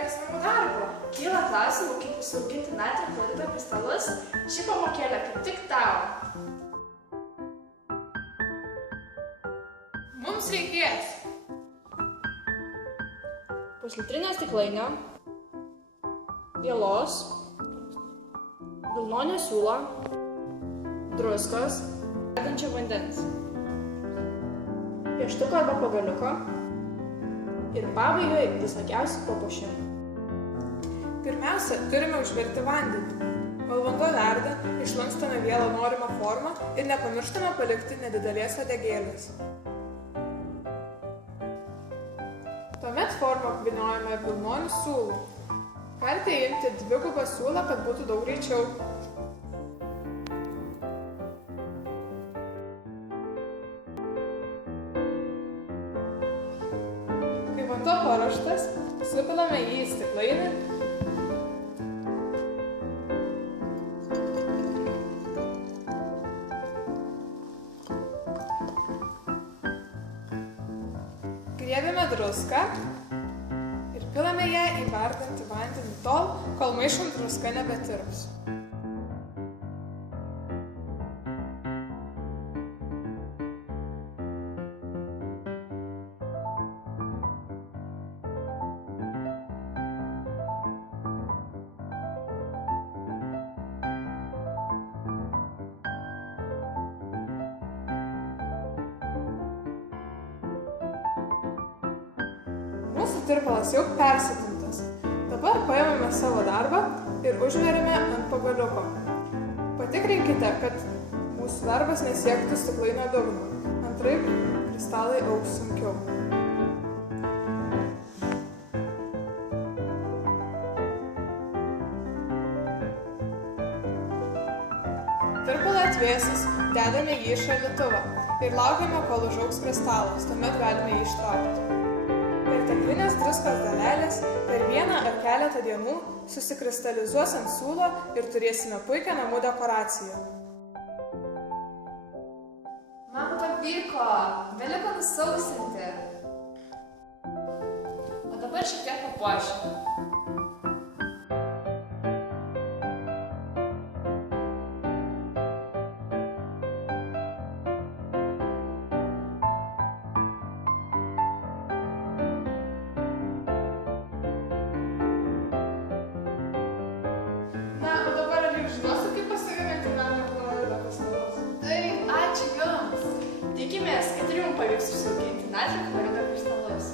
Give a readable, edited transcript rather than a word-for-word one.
pagrindinės namų darbo. Kyla klausimų, kaip užsiauginti natrio chlorido kristalus. Ši pamokėlė kaip tik tau. Mums reikės puslitrinio stiklainio, vielos, vilnonio siūlo, druskos, degančio vandens, pieštuko arba pagaliuko ir pabaigai visokiausių papuošimų. Pirmiausia, turime užvirti vandenį. Kol vanduo verda, išlankstome vielą norimą formą ir nepamirštame palikti nedidelės uodegėlės. Tuomet formą apvyniojame vilnoniu siūlu. Galite imti dvigubą siūlą, kad būtų daug greičiau. Kai vanduo paruoštas, supilame jį į stiklainį. Griebiame druską ir pilame ją į verdantį vandenį tol, kol maišant druska nebetirps. Mūsų tirpalas jau persipintas. Dabar paimame savo darbą ir užveriame ant pagaliuko. Patikrinkite, kad mūsų darbas nesiektų stiklainio dugno. Antraip kristalai augs sunkiau. Tirpalą atvėsus dedame jį į šaldytuvą ir laukiame, kol užaugs kristalas, tuomet galime jį ištraukti. Perteklinės druskos dalelės per vieną ar keletą dienų susikristalizuos ant siūlo ir turėsime puikią namų dekoraciją. Man pavyko, beliko nusausinti. O dabar šiek tiek papuošime. Ačiū Jums! Tikimės, kad ir Jums pavyks užsiauginti natrio chlorido kristalus.